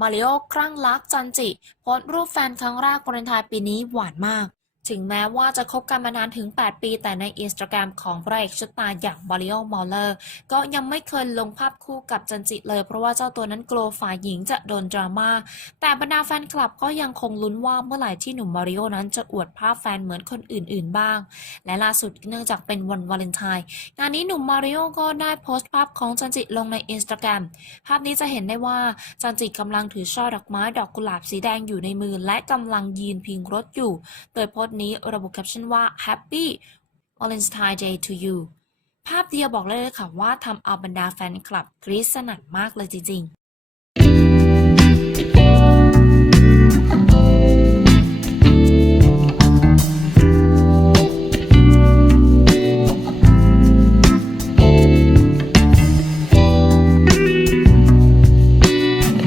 มาริโอคลั่งรักจันจิโพสรูปแฟนครั้งแรกวาเลนไทน์ปีนี้หวานมาก ถึงแม้ว่าจะคบกันมานานถึง 8 ปี แต่ในอินสตาแกรมของพระเอกชุดตาอย่างมาริโอมอลเลอร์ก็ยังไม่เคยลงภาพคู่กับจันจิเลย เพราะว่าเจ้าตัวนั้นกลัวฝ่ายหญิงจะโดนดราม่าแต่บรรดาแฟนคลับก็ยังคงลุ้นว่าเมื่อไหร่ที่หนุ่มมาริโอนั้นจะอวดภาพแฟนเหมือนคนอื่น ๆ บ้าง และล่าสุดเนื่องจากเป็นวันวาเลนไทน์งานนี้หนุ่มมาริโอก็ได้โพสต์ภาพของจันจิลงในอินสตาแกรมภาพนี้จะเห็นได้ว่าจันจิกำลังถือช่อดอกไม้ดอกกุหลาบสีแดงอยู่ในมือ และกำลังยืนพิงรถอยู่ โดยโพสต์นี้ระบุแคปชั่นว่า Happy Valentine's Day to you ภาพเดียวบอกเลยค่ะว่าทำเอาบรรดาแฟนคลับกรี๊ดสนั่นมากเลยจริงๆ